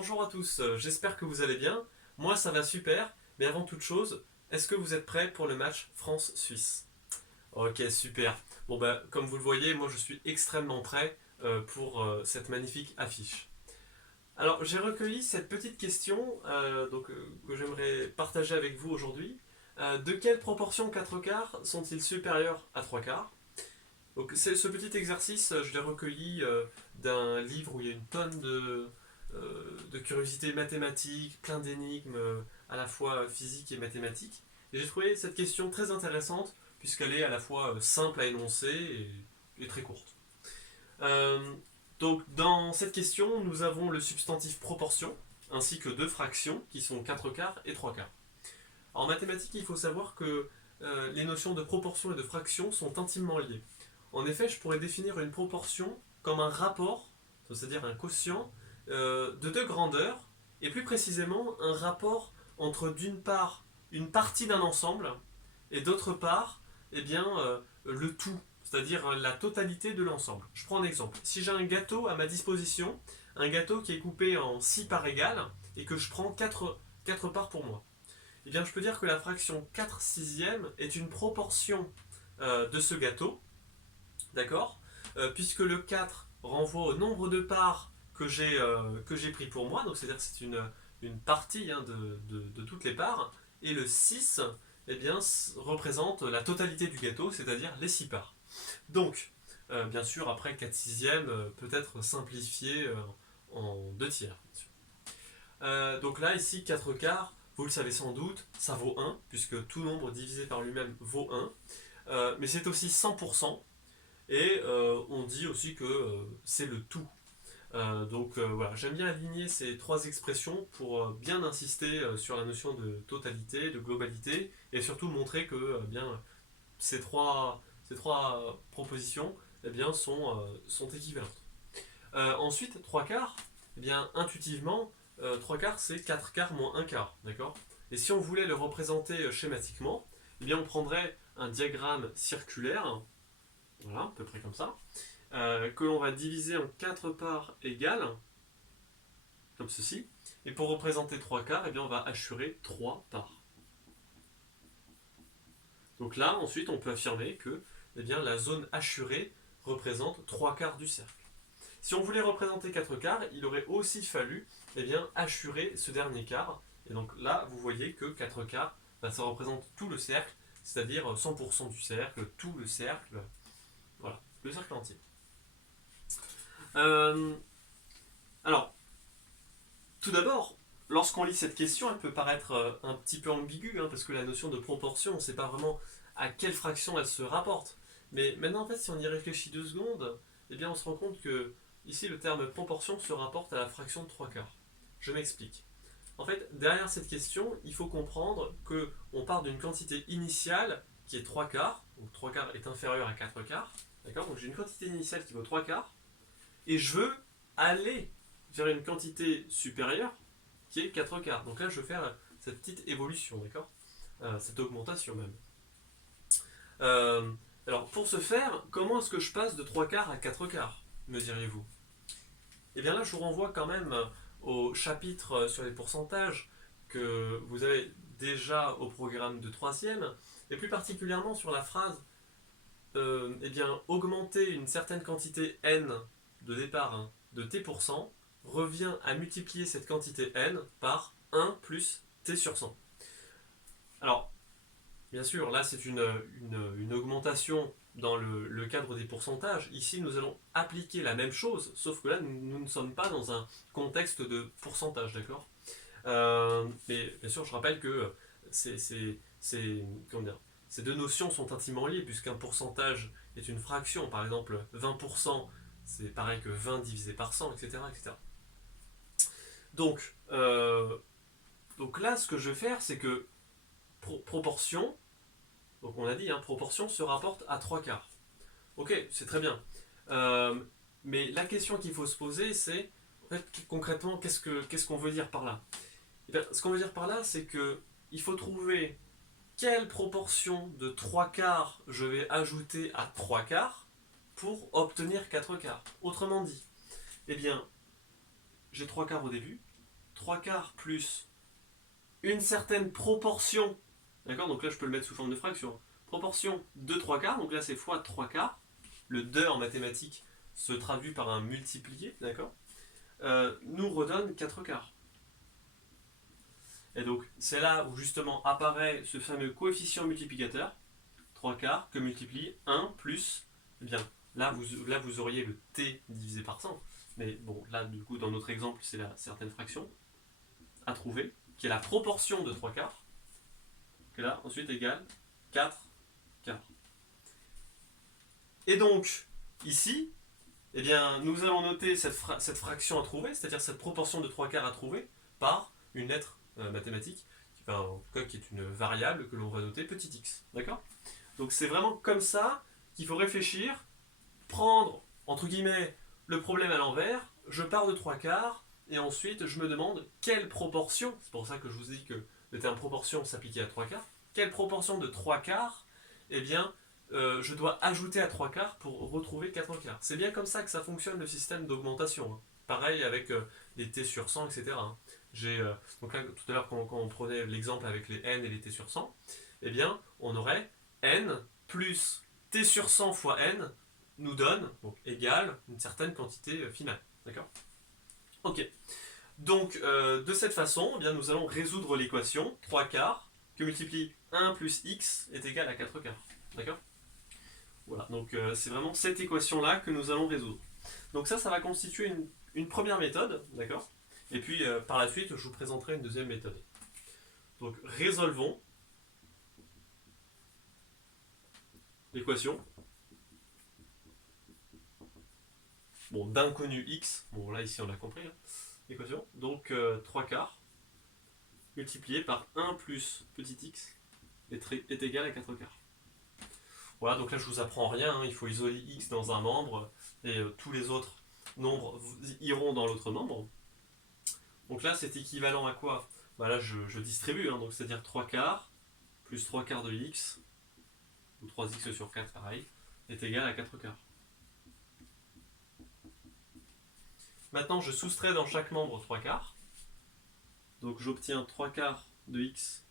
Bonjour à tous, j'espère que vous allez bien. Moi ça va super, mais avant toute chose, est-ce que vous êtes prêts pour le match France-Suisse? Ok, super. Bon bah comme vous le voyez, moi je suis extrêmement prêt pour cette magnifique affiche. Alors j'ai recueilli cette petite question que j'aimerais partager avec vous aujourd'hui. De quelle proportion 4 quarts sont-ils supérieurs à 3 quarts? Donc ce petit exercice, je l'ai recueilli d'un livre où il y a une tonne de curiosités mathématiques, plein d'énigmes à la fois physiques et mathématiques. Et j'ai trouvé cette question très intéressante puisqu'elle est à la fois simple à énoncer et très courte. Euh, donc dans cette question, nous avons le substantif proportion ainsi que deux fractions qui sont 4 quarts et 3 quarts. En mathématiques, il faut savoir que les notions de proportion et de fraction sont intimement liées. En effet, je pourrais définir une proportion comme un rapport, c'est-à-dire un quotient, de deux grandeurs, et plus précisément un rapport entre d'une part une partie d'un ensemble, et d'autre part le tout, c'est-à-dire la totalité de l'ensemble. Je prends un exemple. Si j'ai un gâteau à ma disposition, un gâteau qui est coupé en 6 parts égales, et que je prends quatre parts pour moi, eh bien je peux dire que la fraction 4 sixièmes est une proportion de ce gâteau, d'accord, puisque le 4 renvoie au nombre de parts que j'ai pris pour moi, donc c'est-à-dire que c'est une partie de toutes les parts, et le 6 eh bien, représente la totalité du gâteau, c'est-à-dire les 6 parts. Donc, bien sûr, après 4 sixièmes peut être simplifié en 2 tiers. Donc là, ici, 4 quarts, vous le savez sans doute, ça vaut 1, puisque tout nombre divisé par lui-même vaut 1. Mais c'est aussi 100%, et on dit aussi que c'est le tout. Voilà, j'aime bien aligner ces trois expressions pour bien insister sur la notion de totalité, de globalité, et surtout montrer que ces trois propositions sont équivalentes. Ensuite, 3 quarts, eh bien, intuitivement, 3 quarts c'est 4 quarts moins 1 quart, d'accord? Et si on voulait le représenter schématiquement, eh bien, on prendrait un diagramme circulaire, voilà, à peu près comme ça, que l'on va diviser en 4 parts égales, comme ceci. Et pour représenter 3 quarts, eh bien, on va assurer 3 parts. Donc là, ensuite, on peut affirmer que eh bien, la zone assurée représente 3 quarts du cercle. Si on voulait représenter 4 quarts, il aurait aussi fallu eh bien, assurer ce dernier quart. Et donc là, vous voyez que 4 quarts, ça représente tout le cercle, c'est-à-dire 100% du cercle, tout le cercle, voilà, le cercle entier. Euh, alors, tout d'abord, lorsqu'on lit cette question, elle peut paraître un petit peu ambiguë, parce que la notion de proportion, on ne sait pas vraiment à quelle fraction elle se rapporte. Mais maintenant, en fait, si on y réfléchit 2 secondes, eh bien, on se rend compte que ici, le terme proportion se rapporte à la fraction de 3 quarts. Je m'explique. En fait, derrière cette question, il faut comprendre qu'on part d'une quantité initiale qui est 3 quarts, donc 3 quarts est inférieur à 4 quarts, d'accord? Donc j'ai une quantité initiale qui vaut 3 quarts, et je veux aller vers une quantité supérieure qui est 4 quarts. Donc là, je veux faire cette petite évolution, d'accord, cette augmentation même. Euh, alors, pour ce faire, comment est-ce que je passe de 3 quarts à 4 quarts, me diriez-vous? Et bien là, je vous renvoie quand même au chapitre sur les pourcentages que vous avez déjà au programme de troisième, et plus particulièrement sur la phrase augmenter une certaine quantité n de départ de t% revient à multiplier cette quantité n par 1 plus t sur 100. Alors, bien sûr, là c'est une augmentation dans le cadre des pourcentages. Ici, nous allons appliquer la même chose, sauf que là, nous ne sommes pas dans un contexte de pourcentage, d'accord? Mais bien sûr, je rappelle que comment dire, ces deux notions sont intimement liées, puisqu'un pourcentage est une fraction. Par exemple, 20%, c'est pareil que 20 divisé par 100, etc. etc. Donc, euh, donc là, ce que je vais faire, c'est que proportion, donc on a dit, proportion se rapporte à 3 quarts. Ok, c'est très bien. Euh, mais la question qu'il faut se poser, c'est en fait, concrètement, qu'est-ce qu'on veut dire par là? Eh bien, ce qu'on veut dire par là, c'est que il faut trouver quelle proportion de 3 quarts je vais ajouter à 3 quarts pour obtenir 4 quarts. Autrement dit, eh bien, j'ai 3 quarts au début, 3 quarts plus une certaine proportion, d'accord, donc là je peux le mettre sous forme de fraction, proportion de 3 quarts, donc là c'est fois 3 quarts, le 2 en mathématiques se traduit par un multiplié, d'accord, nous redonne 4 quarts. Et donc c'est là où justement apparaît ce fameux coefficient multiplicateur, 3 quarts, que multiplie 1 plus, eh bien, là vous auriez le t divisé par 100, mais bon, là du coup dans notre exemple c'est la certaine fraction à trouver, qui est la proportion de 3 quarts, que là ensuite égale 4 quarts. Et donc, ici, eh bien, nous allons noter cette fraction à trouver, c'est-à-dire cette proportion de 3 quarts à trouver, par une lettre mathématique, enfin, en tout cas qui est une variable que l'on va noter petit x. D'accord? Donc c'est vraiment comme ça qu'il faut réfléchir, prendre, entre guillemets, le problème à l'envers, je pars de 3 quarts, et ensuite je me demande quelle proportion, c'est pour ça que je vous ai dit que le terme proportion s'appliquait à 3 quarts, quelle proportion de 3 quarts, eh bien, je dois ajouter à 3 quarts pour retrouver 4 quarts. C'est bien comme ça que ça fonctionne le système d'augmentation. Hein. Pareil avec les t sur 100, etc. Hein. Donc là, tout à l'heure, quand on prenait l'exemple avec les n et les t sur 100, eh bien, on aurait n plus t sur 100 fois n nous donne, donc égale une certaine quantité finale. D'accord ? Ok. Donc, de cette façon, eh bien, nous allons résoudre l'équation 3 quarts que multiplie 1 plus x est égal à 4 quarts. D'accord ? Voilà, donc c'est vraiment cette équation-là que nous allons résoudre. Donc ça va constituer une première méthode, d'accord ? Et puis par la suite, je vous présenterai une deuxième méthode. Donc résolvons l'équation d'inconnu x, bon là ici on l'a compris, hein, l'équation, donc 3 quarts multiplié par 1 plus petit x est égal à 4 quarts. Voilà, donc là je vous apprends rien, hein, il faut isoler x dans un membre et tous les autres nombres iront dans l'autre membre. Donc là c'est équivalent à quoi ? Bah là je distribue, hein, donc c'est-à-dire 3 quarts plus 3 quarts de x, ou 3x sur 4 pareil, est égal à 4 quarts. Maintenant je soustrais dans chaque membre 3 quarts, donc j'obtiens 3 quarts de x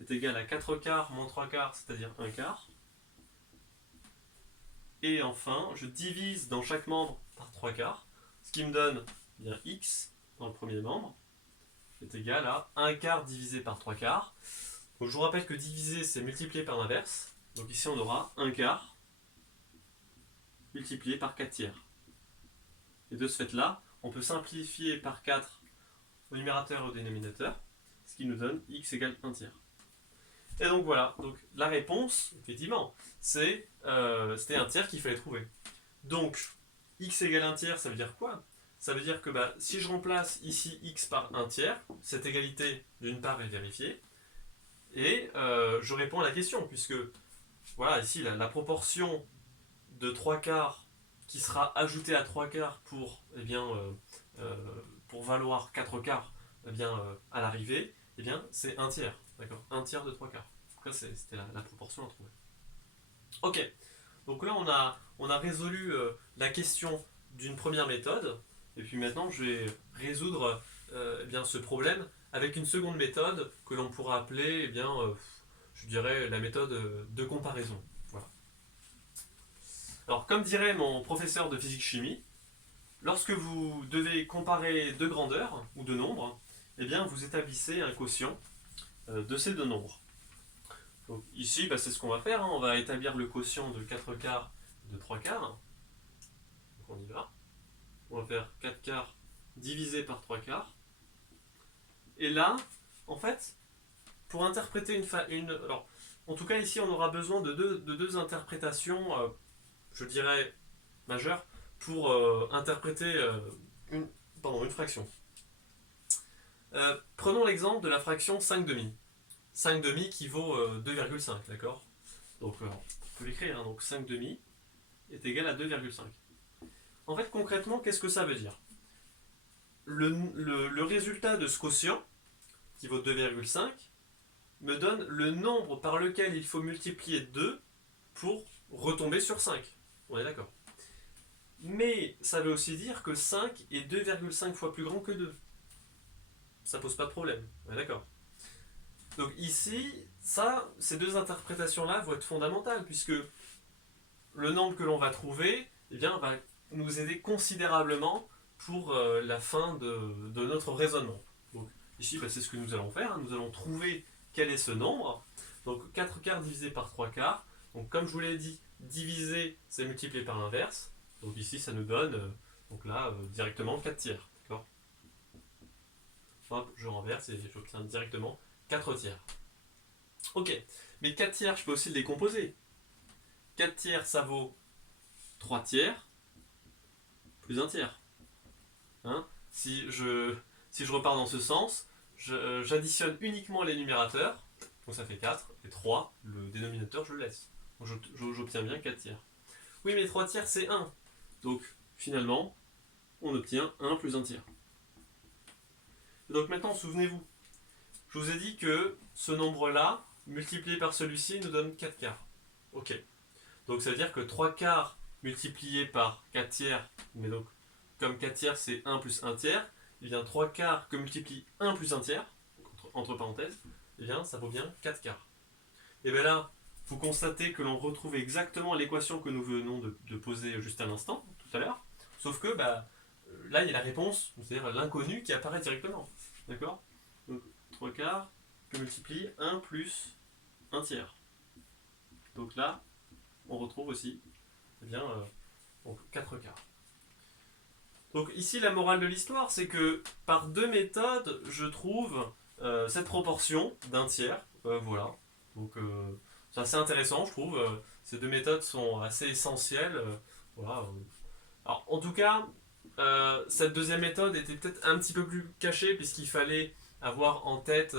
est égal à 4 quarts moins 3 quarts, c'est-à-dire 1 quart. Et enfin, je divise dans chaque membre par 3 quarts, ce qui me donne bien x dans le premier membre est égal à 1 quart divisé par 3 quarts. Donc je vous rappelle que diviser, c'est multiplier par l'inverse. Donc ici, on aura 1 quart multiplié par 4 tiers. Et de ce fait-là, on peut simplifier par 4 au numérateur et au dénominateur, ce qui nous donne x égale 1 tiers. Et donc voilà, donc la réponse, effectivement, c'était 1 tiers qu'il fallait trouver. Donc, x égale 1 tiers, ça veut dire quoi ? Ça veut dire que si je remplace ici x par 1 tiers, cette égalité d'une part est vérifiée, et je réponds à la question, puisque, voilà, ici, la proportion de 3 quarts qui sera ajoutée à 3 quarts pour, pour valoir 4 quarts à l'arrivée, c'est 1 tiers. D'accord, 1 tiers de 3 quarts. Donc là, c'était la proportion à trouver. Ok, donc là, on a résolu la question d'une première méthode. Et puis maintenant, je vais résoudre ce problème avec une seconde méthode que l'on pourra appeler, je dirais, la méthode de comparaison. Voilà. Alors, comme dirait mon professeur de physique-chimie, lorsque vous devez comparer deux grandeurs ou deux nombres, vous établissez un quotient de ces deux nombres. Donc ici, c'est ce qu'on va faire, hein. On va établir le quotient de 4 quarts et de 3 quarts. Donc on y va. On va faire 4 quarts divisé par 3 quarts. Et là, en fait, pour interpréter alors, en tout cas ici, on aura besoin de deux interprétations, je dirais, majeures, pour interpréter une fraction. Prenons l'exemple de la fraction 5 demi. 5 demi qui vaut 2,5, d'accord ? Donc on peut l'écrire, hein, donc 5 demi est égal à 2,5. En fait, concrètement, qu'est-ce que ça veut dire ? Le résultat de ce quotient, qui vaut 2,5, me donne le nombre par lequel il faut multiplier 2 pour retomber sur 5. On est d'accord ? Mais ça veut aussi dire que 5 est 2,5 fois plus grand que 2. ça pose pas de problème. Ouais, d'accord. Donc ici, ça, ces deux interprétations-là vont être fondamentales, puisque le nombre que l'on va trouver eh bien, va nous aider considérablement pour la fin de notre raisonnement. Donc ici, bah, c'est ce que nous allons faire. Hein. Nous allons trouver quel est ce nombre. Donc 4 quarts divisé par 3 quarts. Donc comme je vous l'ai dit, diviser, c'est multiplier par l'inverse. Donc ici, ça nous donne, donc là, directement 4 tiers. D'accord. Hop, je renverse et j'obtiens directement 4 tiers. Ok, mais 4 tiers, je peux aussi le décomposer. 4 tiers, ça vaut 3 tiers plus 1 tiers. Hein, si je repars dans ce sens, j'additionne uniquement les numérateurs, donc ça fait 4, et 3, le dénominateur, je le laisse. Donc j'obtiens bien 4 tiers. Oui, mais 3 tiers, c'est 1. Donc, finalement, on obtient 1 plus 1 tiers. Et donc maintenant, souvenez-vous, je vous ai dit que ce nombre-là, multiplié par celui-ci, nous donne 4 quarts. Ok. Donc ça veut dire que 3 quarts multiplié par 4 tiers, mais donc comme 4 tiers c'est 1 plus 1 tiers, et bien 3 quarts que multiplie 1 plus 1 tiers, entre parenthèses, et bien ça vaut bien 4 quarts. Et bien là, vous constatez que l'on retrouve exactement l'équation que nous venons de poser juste à l'instant, tout à l'heure, sauf que bah, là il y a la réponse, c'est-à-dire l'inconnu qui apparaît directement. D'accord. Donc 3 quarts que multiplie 1 plus 1 tiers. Donc là, on retrouve aussi eh bien, donc 4 quarts. Donc ici, la morale de l'histoire, c'est que par deux méthodes, je trouve cette proportion d'un tiers. Voilà. Donc c'est assez intéressant, je trouve. Ces deux méthodes sont assez essentielles. Voilà. Alors, en tout cas, cette deuxième méthode était peut-être un petit peu plus cachée, puisqu'il fallait avoir en tête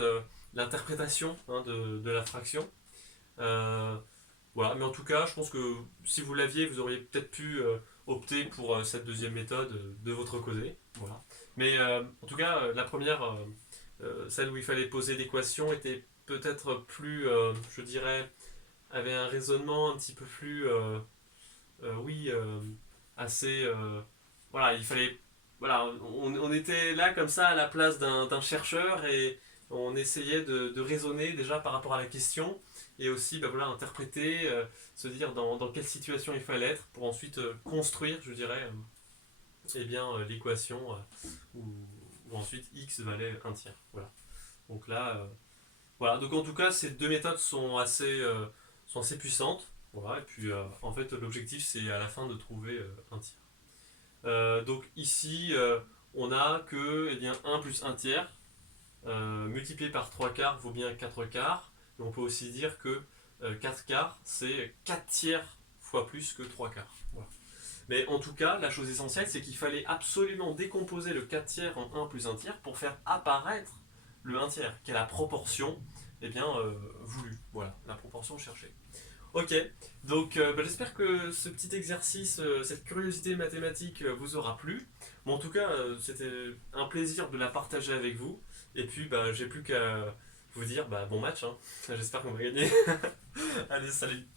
l'interprétation hein, de la fraction. Voilà, mais en tout cas, je pense que si vous l'aviez, vous auriez peut-être pu opter pour cette deuxième méthode de votre côté. Voilà. Mais en tout cas, la première, celle où il fallait poser l'équation, était peut-être plus, je dirais, avait un raisonnement un petit peu plus, oui, assez. Voilà, il fallait. Voilà, on était là comme ça à la place d'un chercheur et on essayait de raisonner déjà par rapport à la question et aussi bah, voilà, interpréter, se dire dans quelle situation il fallait être pour ensuite construire, je dirais, eh bien, l'équation où, où ensuite x valait un tiers. Voilà. Donc là, voilà. Donc en tout cas, ces deux méthodes sont assez puissantes. Voilà. Et puis en fait, l'objectif c'est à la fin de trouver un tiers. Donc ici, on a que eh bien, 1 plus 1 tiers multiplié par 3 quarts vaut bien 4 quarts. Et on peut aussi dire que 4 quarts, c'est 4 tiers fois plus que 3 quarts. Voilà. Mais en tout cas, la chose essentielle, c'est qu'il fallait absolument décomposer le 4 tiers en 1 plus 1 tiers pour faire apparaître le 1 tiers, qui est la proportion eh bien, voulue. Voilà, la proportion cherchée. Ok, donc bah, j'espère que ce petit exercice, cette curiosité mathématique vous aura plu. Bon, en tout cas, c'était un plaisir de la partager avec vous. Et puis, bah, j'ai plus qu'à vous dire bah, bon match. Hein. J'espère qu'on va gagner. Allez, salut.